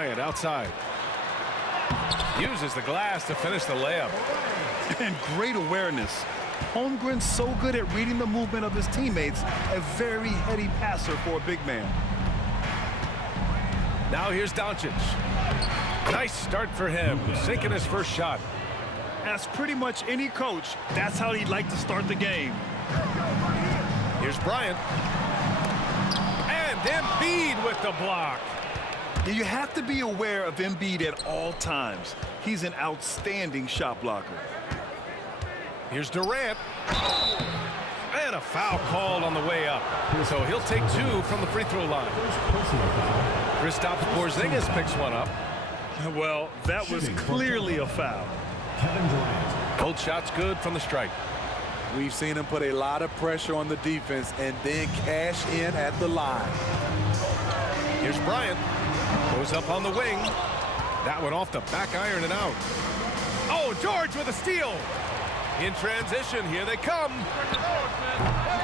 Bryant outside. Uses the glass to finish the layup. And great awareness. Holmgren's so good at reading the movement of his teammates. A very heady passer for a big man. Now here's Doncic. Nice start for him, sinking his first shot. As pretty much any coach, that's how he'd like to start the game. Here's Bryant. And Embiid with the block. You have to be aware of Embiid at all times. He's an outstanding shot blocker. Here's Durant. And a foul called on the way up. So he'll take 2 from the free throw line. Kristaps Porzingis picks one up. Well, that was clearly a foul. Both shots good from the stripe. We've seen him put a lot of pressure on the defense and then cash in at the line. Here's Bryant. Goes up on the wing. That one off the back iron and out. Oh, George with a steal. In transition, here they come.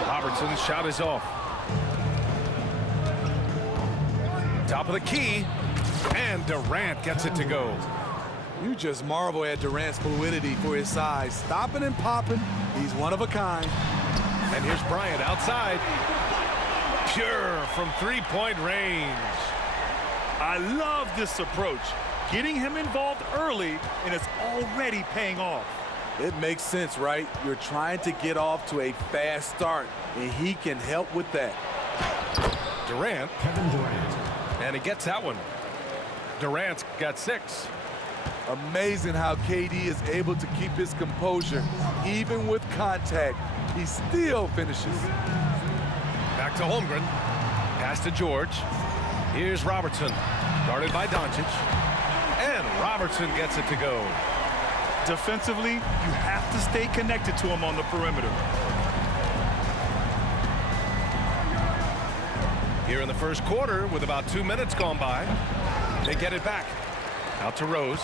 Robertson's shot is off. Top of the key. And Durant gets it to go. You just marvel at Durant's fluidity for his size. Stopping and popping, he's one of a kind. And here's Bryant outside. Pure from three-point range. I love this approach. Getting him involved early, and it's already paying off. It makes sense, right? You're trying to get off to a fast start, and he can help with that. Durant. Kevin Durant. And he gets that one. Durant's got 6. Amazing how KD is able to keep his composure. Even with contact, he still finishes. Back to Holmgren. Pass to George. Here's Robertson. Guarded by Doncic. And Robertson gets it to go. Defensively, you have to stay connected to him on the perimeter. Here in the first quarter, with about 2 minutes gone by, they get it back. Out to Rose.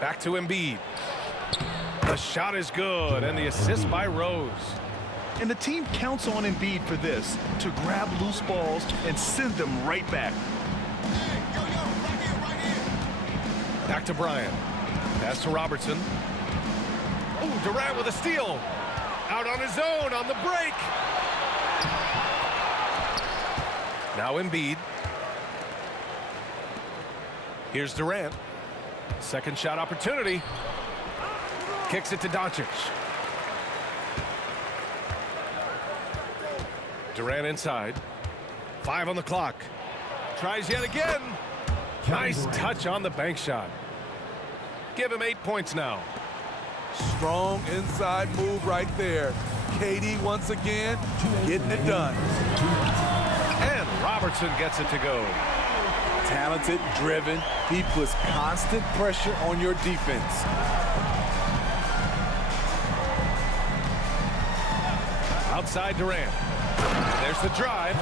Back to Embiid. The shot is good, and the assist by Rose. And the team counts on Embiid for this, to grab loose balls and send them right back. Back to Bryant. Pass to Robertson. Oh, Durant with a steal. Out on his own on the break. Now Embiid. Here's Durant. Second shot opportunity. Kicks it to Doncic. Durant inside. 5 on the clock. Tries yet again. Nice touch on the bank shot. Give him 8 points now. Strong inside move right there. KD once again getting it done. And Robertson gets it to go. Talented, driven. He puts constant pressure on your defense. Outside Durant. There's the drive.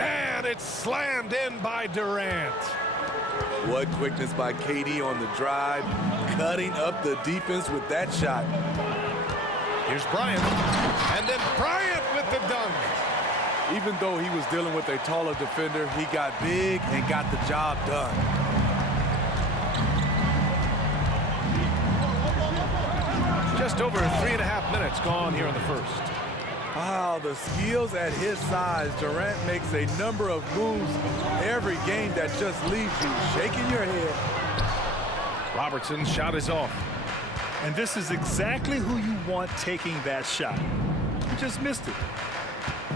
And it's slammed in by Durant. What quickness by KD on the drive. Cutting up the defense with that shot. Here's Bryant. And then Bryant with the dunk. Even though he was dealing with a taller defender, he got big and got the job done. Just over 3.5 minutes gone here in the first. Wow, the skills at his size. Durant makes a number of moves every game that just leaves you shaking your head. Robertson's shot is off. And this is exactly who you want taking that shot. You just missed it.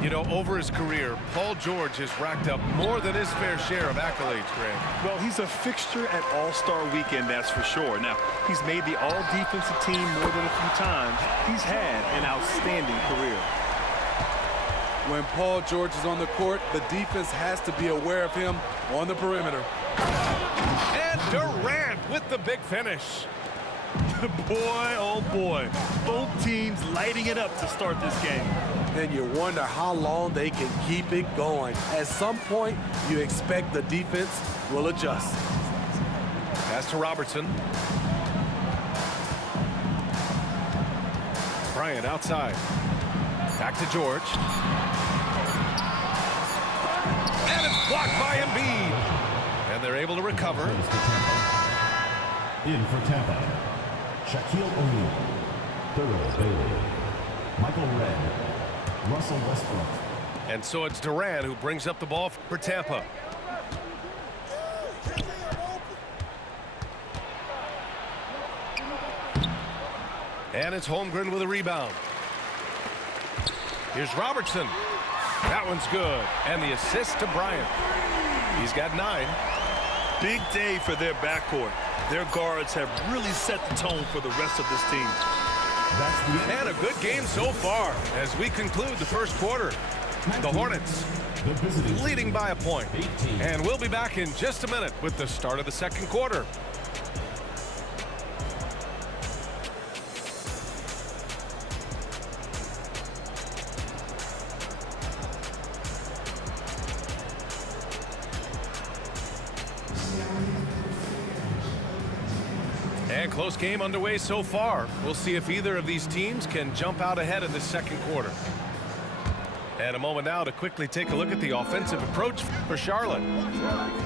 You know, over his career, Paul George has racked up more than his fair share of accolades, Greg. Well, he's a fixture at All-Star Weekend, that's for sure. Now, he's made the All-Defensive team more than a few times. He's had an outstanding career. When Paul George is on the court, the defense has to be aware of him on the perimeter. And Durant with the big finish. Boy, oh boy. Both teams lighting it up to start this game. And you wonder how long they can keep it going. At some point, you expect the defense will adjust. Pass to Robertson. Bryant outside. Back to George. and it's blocked by Embiid. And they're able to recover. In for Tampa, Shaquille O'Neal, Thurl Bailey, Michael Redd, Russell Westbrook. And so it's Durant who brings up the ball for Tampa. And it's Holmgren with a rebound. Here's Robertson. That one's good. And the assist to Bryant. He's got 9. Big day for their backcourt. Their guards have really set the tone for the rest of this team. And a good game so far as we conclude the first quarter. The Hornets leading by a point. And we'll be back in just a minute with the start of the second quarter. And close game underway so far. We'll see if either of these teams can jump out ahead in the second quarter. And a moment now to quickly take a look at the offensive approach for Charlotte.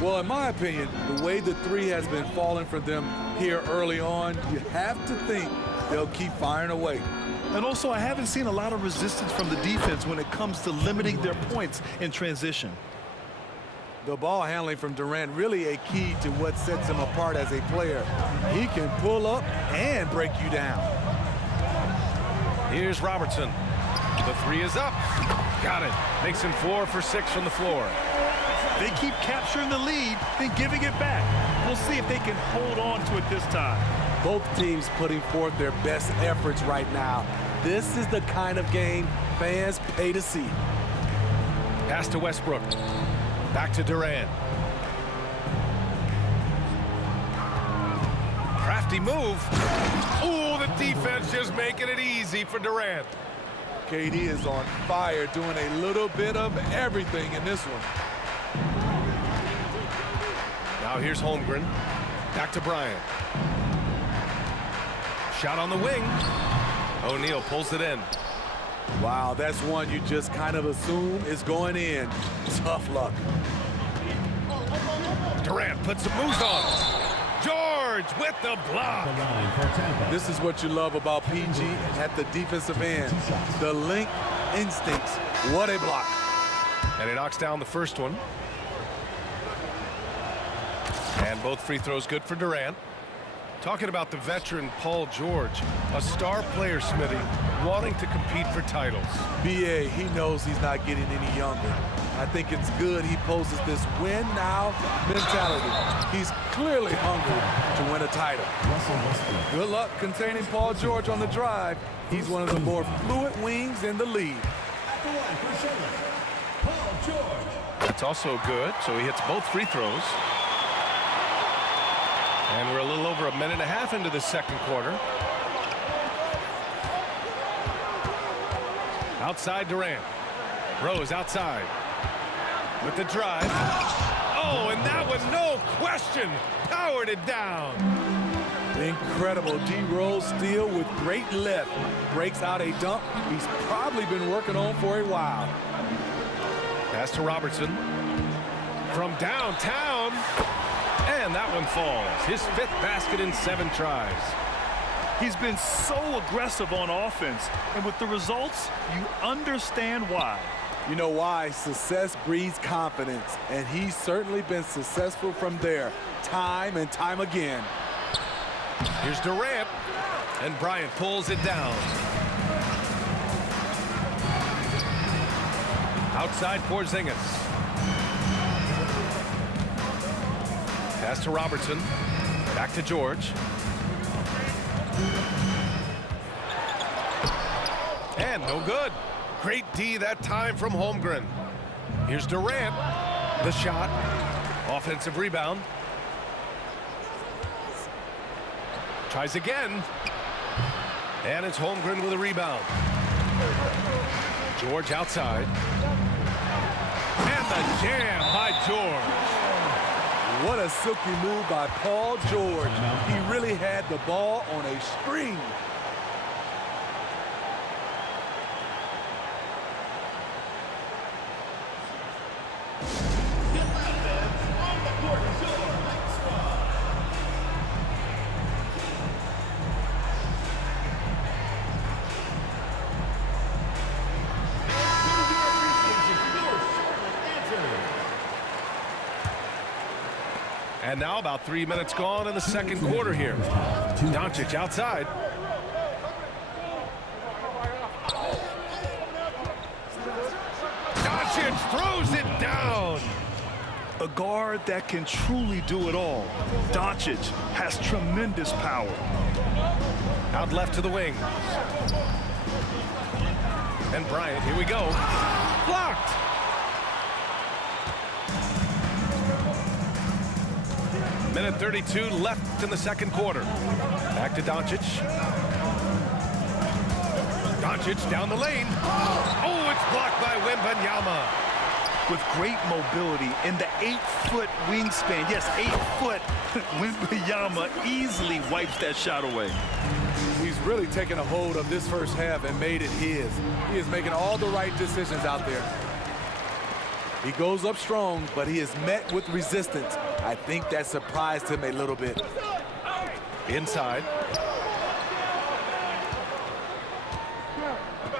Well, in my opinion, the way the three has been falling for them here early on, you have to think they'll keep firing away. And also, I haven't seen a lot of resistance from the defense when it comes to limiting their points in transition. The ball handling from Durant really a key to what sets him apart as a player. He can pull up and break you down. Here's Robertson. The 3 is up. Got it. Makes him 4 for 6 from the floor. They keep capturing the lead, then giving it back. We'll see if they can hold on to it this time. Both teams putting forth their best efforts right now. This is the kind of game fans pay to see. Pass to Westbrook. Back to Durant. Crafty move. Ooh, the defense just making it easy for Durant. KD is on fire, doing a little bit of everything in this one. Now here's Holmgren. Back to Bryant. Shot on the wing. O'Neal pulls it in. Wow, that's one you just kind of assume is going in. Tough luck. Durant puts some moves on. George with the block. This is what you love about PG at the defensive end. The length instincts. What a block. And he knocks down the first one. And both free throws good for Durant. Talking about the veteran Paul George, a star player, Smitty, wanting to compete for titles. BA, he knows he's not getting any younger. I think it's good he poses this win now mentality. He's clearly hungry to win a title. Good luck containing Paul George on the drive. He's one of the more fluid wings in the league. That's also good, so he hits both free throws. And we're a little over a minute and a half into the second quarter. Outside Durant. Rose outside. With the drive. Oh, and that one, no question, powered it down. Incredible. D. Rose steal with great lift. Breaks out a dunk he's probably been working on for a while. Pass to Robertson. From downtown. And that one falls. His 5th basket in 7 tries. He's been so aggressive on offense, and with the results, you understand why. You know why? Success breeds confidence, and he's certainly been successful from there, time and time again. Here's Durant, and Bryant pulls it down. Outside Porzingis. Pass to Robertson. Back to George. And no good. Great D that time from Holmgren. Here's Durant. The shot. Offensive rebound. Tries again. And it's Holmgren with a rebound. George outside. And the jam by George. What a silky move by Paul George. He really had the ball on a string. And now about 3 minutes gone in the second quarter here. Doncic outside. Doncic throws it down. A guard that can truly do it all. Doncic has tremendous power. Out left to the wing. And Bryant, here we go. Blocked. Minute 32 left in the second quarter. Back to Doncic. Doncic down the lane. Oh, it's blocked by Wembanyama. With great mobility in the 8-foot wingspan. Yes, 8 foot. Wembanyama easily wipes that shot away. He's really taken a hold of this first half and made it his. He is making all the right decisions out there. He goes up strong, but he is met with resistance. I think that surprised him a little bit. Inside.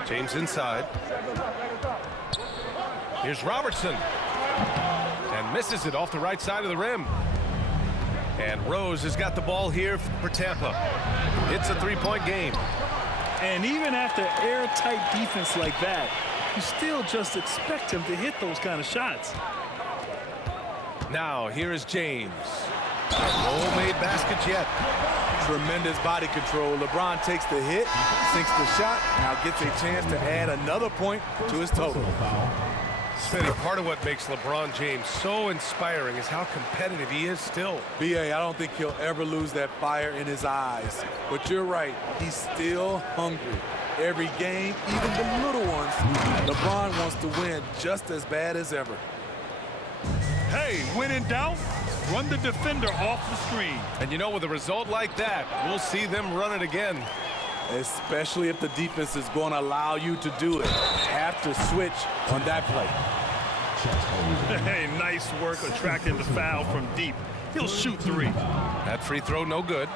James inside. Here's Robertson. And misses it off the right side of the rim. And Rose has got the ball here for Tampa. It's a three-point game. And even after airtight defense like that, you still just expect him to hit those kind of shots. Now, here is James. No made baskets yet. Tremendous body control. LeBron takes the hit, sinks the shot, now gets a chance to add another point to his total. Smitty, part of what makes LeBron James so inspiring is how competitive he is still. B.A., I don't think he'll ever lose that fire in his eyes. But you're right, he's still hungry. Every game, even the little ones, LeBron wants to win just as bad as ever. Hey, when in doubt, run the defender off the screen. And you know, with a result like that, we'll see them run it again. Especially if the defense is going to allow you to do it. Have to switch on that play. Hey, nice work attracting the foul from deep. He'll shoot three. That free throw no good.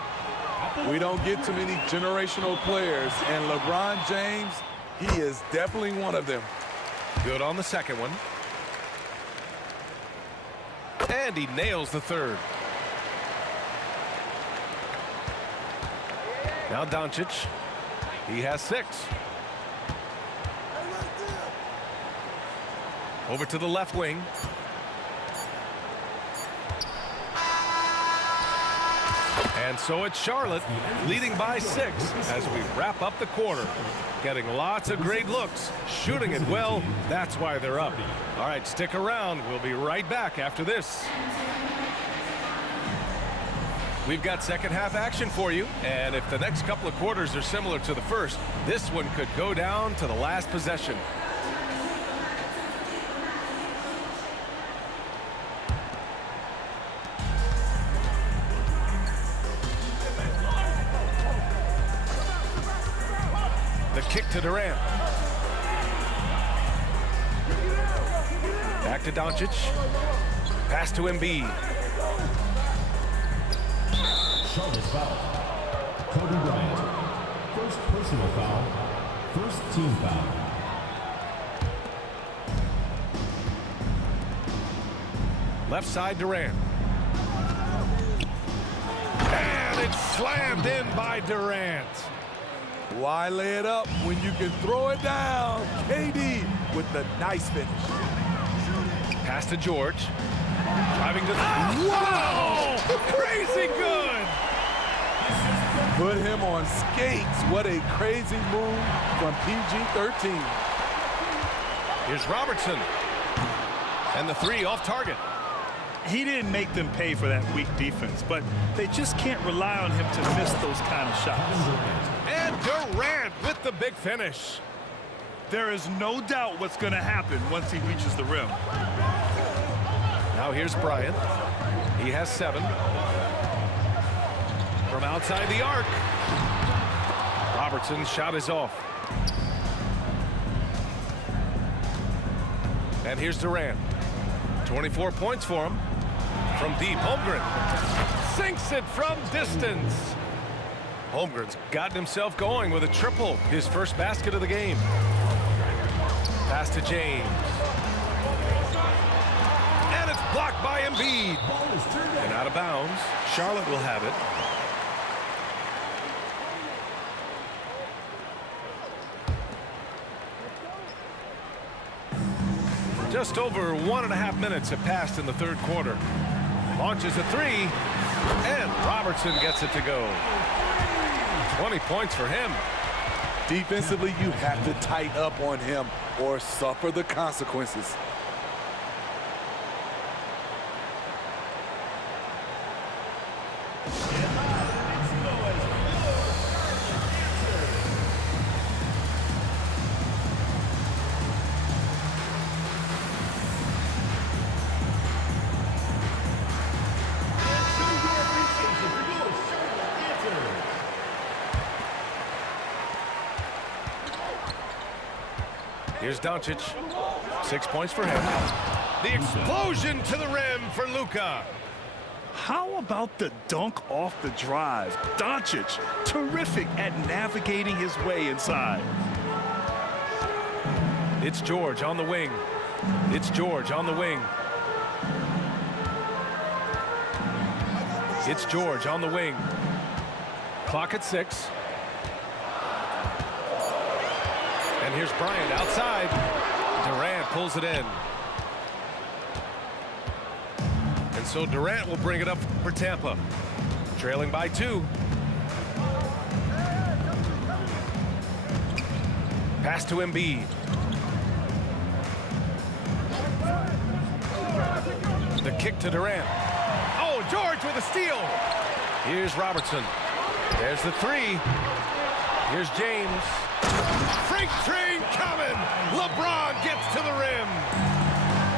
We don't get too many generational players, and LeBron James, he is definitely one of them. Good on the second one. And he nails the third. Now Doncic. He has 6. Over to the left wing. And so it's Charlotte leading by 6 as we wrap up the quarter. Getting lots of great looks, shooting it well. That's why they're up. All right, stick around. We'll be right back after this. We've got second half action for you, and if the next couple of quarters are similar to the first, this one could go down to the last possession. The kick to Durant. Back to Doncic. Pass to Embiid. Charlotte foul. Kobe Bryant. First personal foul. First team foul. Left side Durant. And it's slammed in by Durant. Why lay it up when you can throw it down? KD with the nice finish. Pass to George. Driving to the... Wow! Crazy good! Put him on skates. What a crazy move from PG-13. Here's Robertson. And the 3 off target. He didn't make them pay for that weak defense, but they just can't rely on him to miss those kind of shots. And Durant with the big finish. There is no doubt what's going to happen once he reaches the rim. Now here's Bryant. He has 7. From outside the arc. Robertson's shot is off. And here's Durant. 24 points for him. From deep, Holmgren sinks it from distance. Holmgren's gotten himself going with a triple, his first basket of the game. Pass to James. And it's blocked blocked by Embiid. Ball is turned And out of bounds. Charlotte will have it. Just over 1.5 minutes have passed in the third quarter. Launches a three, and Robertson gets it to go. 20 points for him. Defensively, you have to tighten up on him or suffer the consequences. Here's Doncic. 6 points for him. The explosion to the rim for Luka. How about the dunk off the drive? Doncic, terrific at navigating his way inside. It's George on the wing. It's George on the wing. It's George on the wing. Clock at 6. And here's Bryant outside. Durant pulls it in. And so Durant will bring it up for Tampa. Trailing by 2. Pass to Embiid. The kick to Durant. Oh, George with a steal. Here's Robertson. There's the three. Here's James. Freight train coming. LeBron gets to the rim.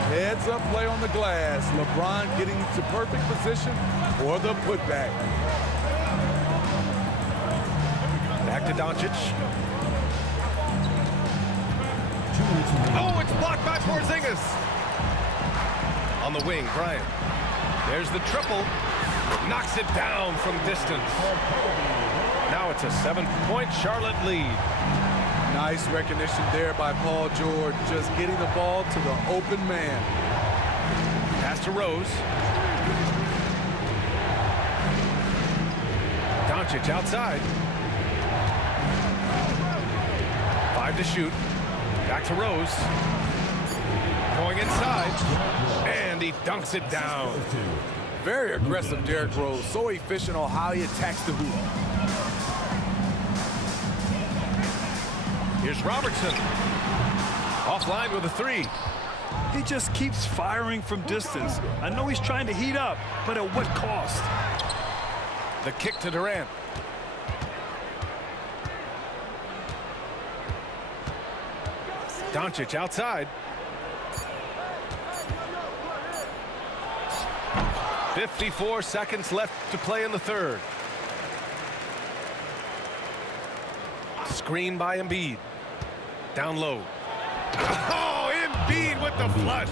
Heads up play on the glass. LeBron getting to perfect position for the putback. Back to Doncic. Oh, it's blocked by Porzingis. On the wing, Bryant. There's the triple. Knocks it down from distance. Now it's a 7-point Charlotte lead. Nice recognition there by Paul George, just getting the ball to the open man. Pass to Rose. Doncic outside. 5 to shoot. Back to Rose. Going inside. And he dunks it down. Very aggressive Derrick Rose, so efficient on how he attacks the hoop. Here's Robertson. Offline with a three. He just keeps firing from distance. I know he's trying to heat up, but at what cost? The kick to Durant. Doncic outside. 54 seconds left to play in the third. Screen by Embiid. Down low. Oh, Embiid with the flush.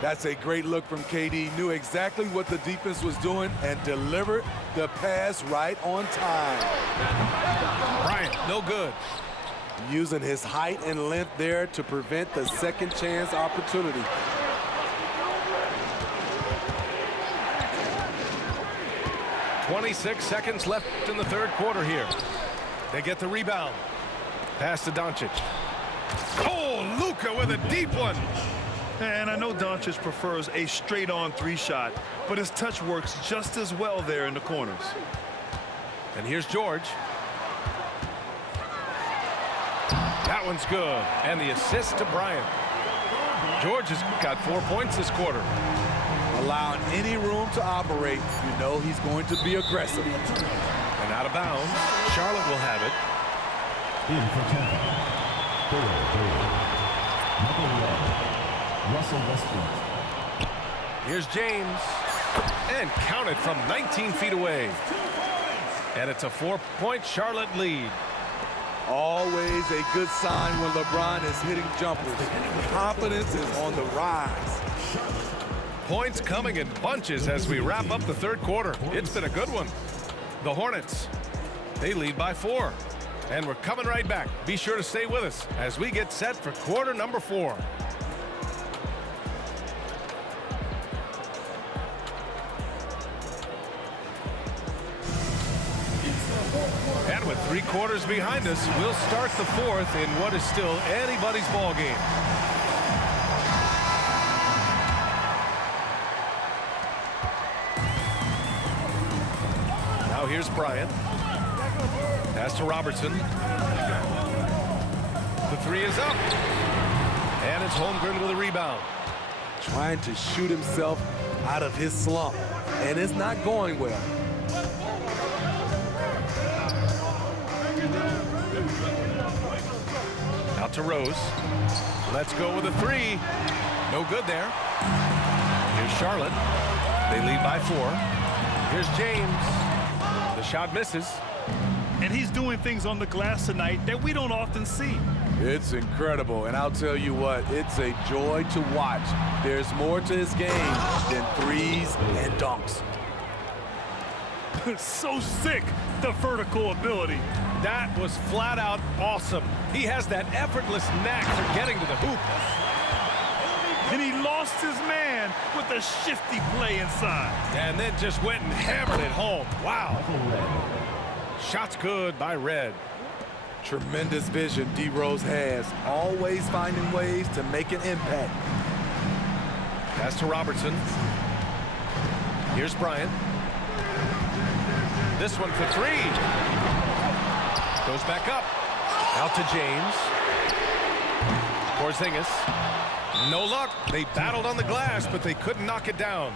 That's a great look from KD. Knew exactly what the defense was doing and delivered the pass right on time. Bryant, no good. Using his height and length there to prevent the second chance opportunity. .26 seconds left in the third quarter here. They get the rebound. Pass to Doncic. Oh, Luka with a deep one. And I know Doncic prefers a straight-on three-shot, but his touch works just as well there in the corners. And here's George. That one's good. And the assist to Bryant. George has got 4 points this quarter. Allowing any room to operate, you know he's going to be aggressive. And out of bounds, Charlotte will have it. In for Tampa, Michael Redd, Russell Westbrook. Here's James. And counted from 19 feet away. And it's a 4-point Charlotte lead. Always a good sign when LeBron is hitting jumpers. Confidence is on the rise. Points coming in bunches as we wrap up the third quarter. It's been a good one. The Hornets, they lead by 4. And we're coming right back. Be sure to stay with us as we get set for quarter number 4. And with 3 quarters behind us, we'll start the 4th in what is still anybody's ball game. Now here's Bryant. Pass to Robertson. The 3 is up. And it's Holmgren with a rebound. Trying to shoot himself out of his slump, and it's not going well. Out to Rose. Let's go with a 3. No good there. Here's Charlotte. They lead by 4. Here's James. The shot misses. And he's doing things on the glass tonight that we don't often see. It's incredible, and I'll tell you what, it's a joy to watch. There's more to his game than threes and dunks. So sick, the vertical ability. That was flat out awesome. He has that effortless knack for getting to the hoop. And he lost his man with a shifty play inside. And then just went and hammered it home. Wow. Shots good by Red. Tremendous vision D. Rose has, always finding ways to make an impact. Pass to Robertson. Here's Bryant. This one for 3. Goes back up. Out to James. Porzingis. No luck. They battled on the glass, but they couldn't knock it down.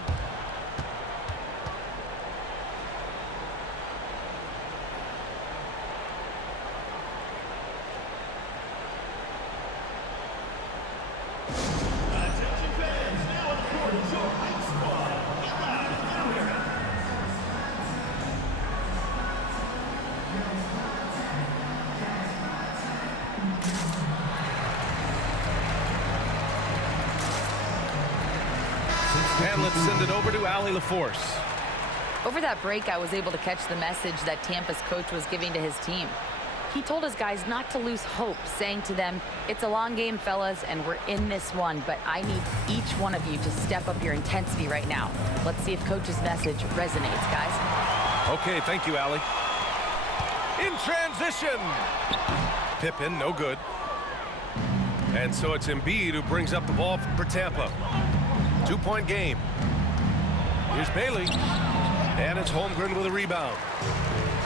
And let's send it over to Allie LaForce. Over that break, I was able to catch the message that Tampa's coach was giving to his team. He told his guys not to lose hope, saying to them, "It's a long game, fellas, and we're in this one, but I need each one of you to step up your intensity right now." Let's see if coach's message resonates, guys. Okay, thank you, Allie. In transition. Pippen, no good. And so it's Embiid who brings up the ball for Tampa. 2-point game. Here's Bailey. And it's Holmgren with a rebound.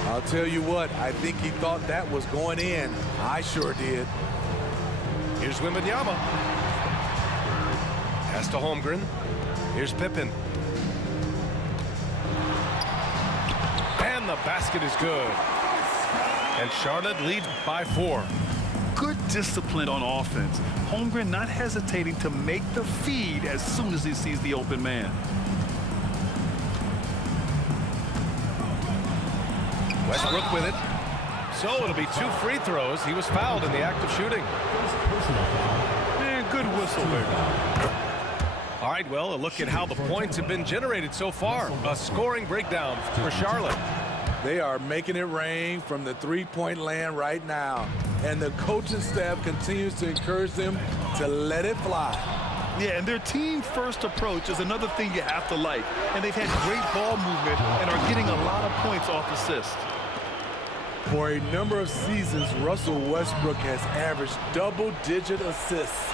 I'll tell you what, I think he thought that was going in. I sure did. Here's Wembanyama. Pass to Holmgren. Here's Pippen. And the basket is good. And Charlotte leads by 4. Good discipline on offense. Holmgren not hesitating to make the feed as soon as he sees the open man. Westbrook with it. So it'll be 2 free throws. He was fouled in the act of shooting. And good whistle there. All right, well, a look at how the points have been generated so far. A scoring breakdown for Charlotte. They are making it rain from the three-point land right now. And the coaching staff continues to encourage them to let it fly. Yeah, and their team-first approach is another thing you have to like. And they've had great ball movement and are getting a lot of points off assists. For a number of seasons, Russell Westbrook has averaged double-digit assists.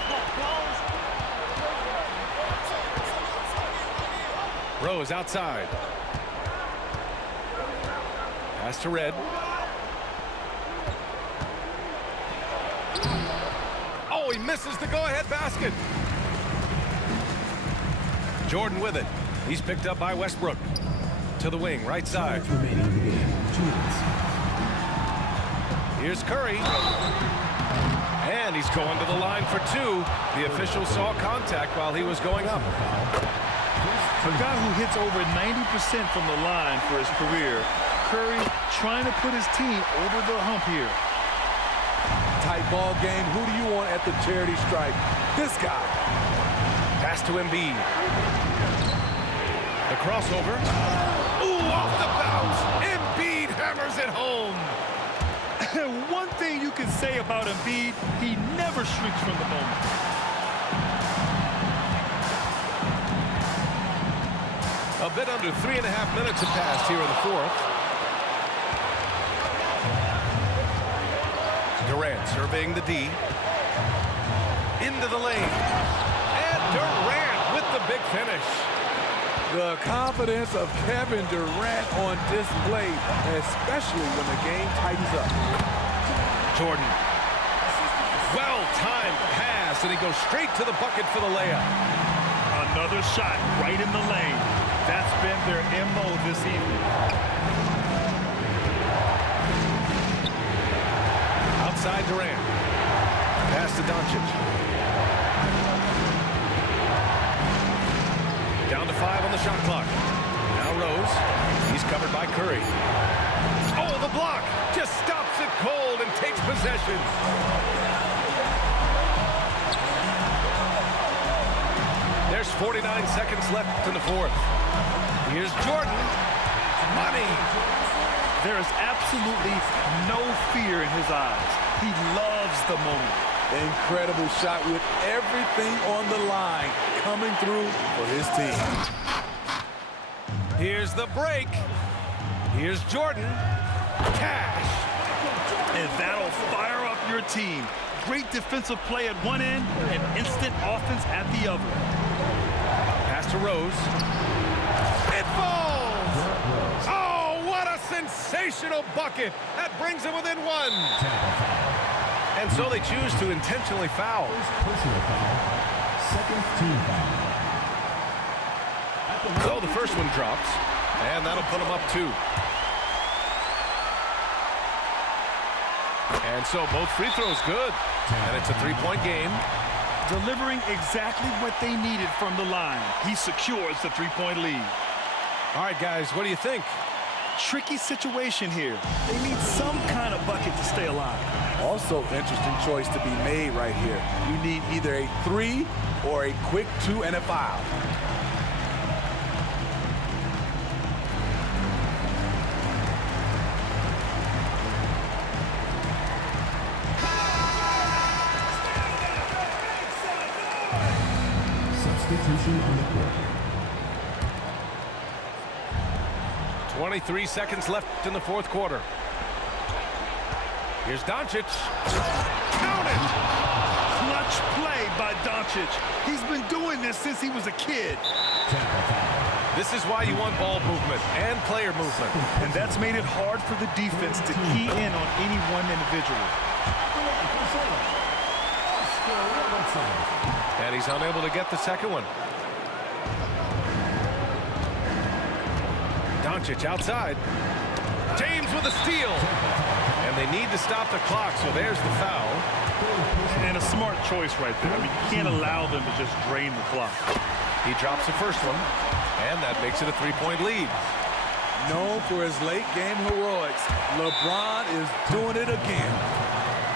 Rose outside. Pass to Red. Oh, he misses the go-ahead basket. Jordan with it. He's picked up by Westbrook. To the wing, right side. Here's Curry. And he's going to the line for 2. The official saw contact while he was going up. A guy who hits over 90% from the line for his career. Curry trying to put his team over the hump here. Tight ball game. Who do you want at the charity stripe? This guy. Pass to Embiid. The crossover. Ooh, off the bounce. Embiid hammers it home. One thing you can say about Embiid, he never shrinks from the moment. A bit under 3.5 minutes have passed here in the 4th. Durant surveying the D. Into the lane. And Durant with the big finish. The confidence of Kevin Durant on display, especially when the game tightens up. Jordan. Well-timed pass, and he goes straight to the bucket for the layup. Another shot right in the lane. That's been their MO this evening. Outside Durant. Pass to Doncic. Down to 5 on the shot clock. Now Rose. He's covered by Curry. Oh, the block! Just stops it cold and takes possession. There's 49 seconds left in the fourth. Here's Jordan. Money. There is absolutely no fear in his eyes. He loves the moment. Incredible shot with everything on the line coming through for his team. Here's the break. Here's Jordan. Cash. And that'll fire up your team. Great defensive play at one end and instant offense at the other. Pass to Rose. It falls! Oh, what a sensational bucket! That brings him within one. And so they choose to intentionally foul. Personal foul. Second team foul. So the first one drops, and that'll put them up 2. And so both free throws good. And it's a 3-point game. Delivering exactly what they needed from the line. He secures the 3-point lead. All right, guys, what do you think? Tricky situation here. They need some kind of bucket to stay alive. Also, interesting choice to be made right here. You need either a 3 or a quick 2 and a foul. Substitution on the court. 23 seconds left in the fourth quarter. Here's Doncic. Count it! Clutch play by Doncic. He's been doing this since he was a kid. This is why you want ball movement and player movement. And that's made it hard for the defense to key in on any one individual. And he's unable to get the second one. Doncic outside. James with a steal. And they need to stop the clock, so there's the foul. And a smart choice right there. I mean, you can't allow them to just drain the clock. He drops the first one, and that makes it a 3-point lead. Known for his late game heroics, LeBron is doing it again.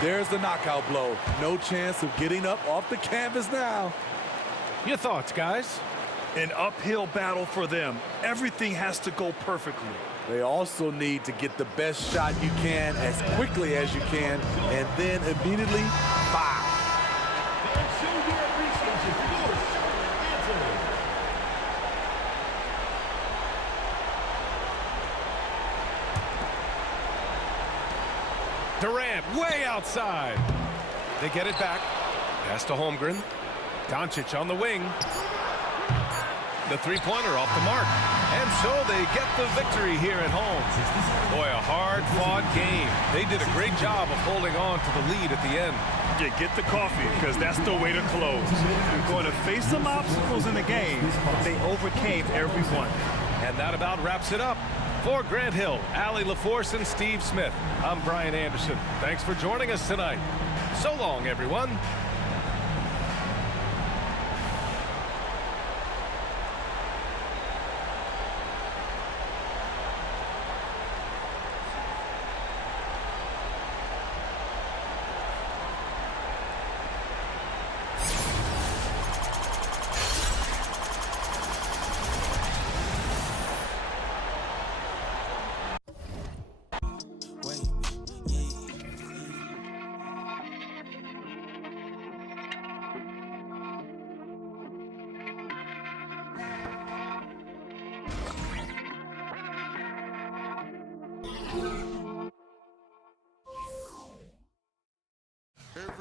There's the knockout blow. No chance of getting up off the canvas now. Your thoughts, guys? An uphill battle for them. Everything has to go perfectly. They also need to get the best shot you can as quickly as you can, and then immediately foul. Durant way outside. They get it back. Pass to Holmgren. Doncic on the wing. The three-pointer off the mark. And so they get the victory here at home. Boy, a hard-fought game. They did a great job of holding on to the lead at the end. Yeah, get the coffee, because that's the way to close. You're going to face some obstacles in the game, but they overcame every one. And that about wraps it up. For Grant Hill, Allie LaForce, and Steve Smith, I'm Brian Anderson. Thanks for joining us tonight. So long, everyone.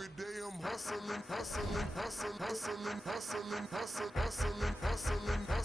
Every day I'm hustling, hustling, hustling, hustling, hustling, hustling, hustling, hustling, hustling.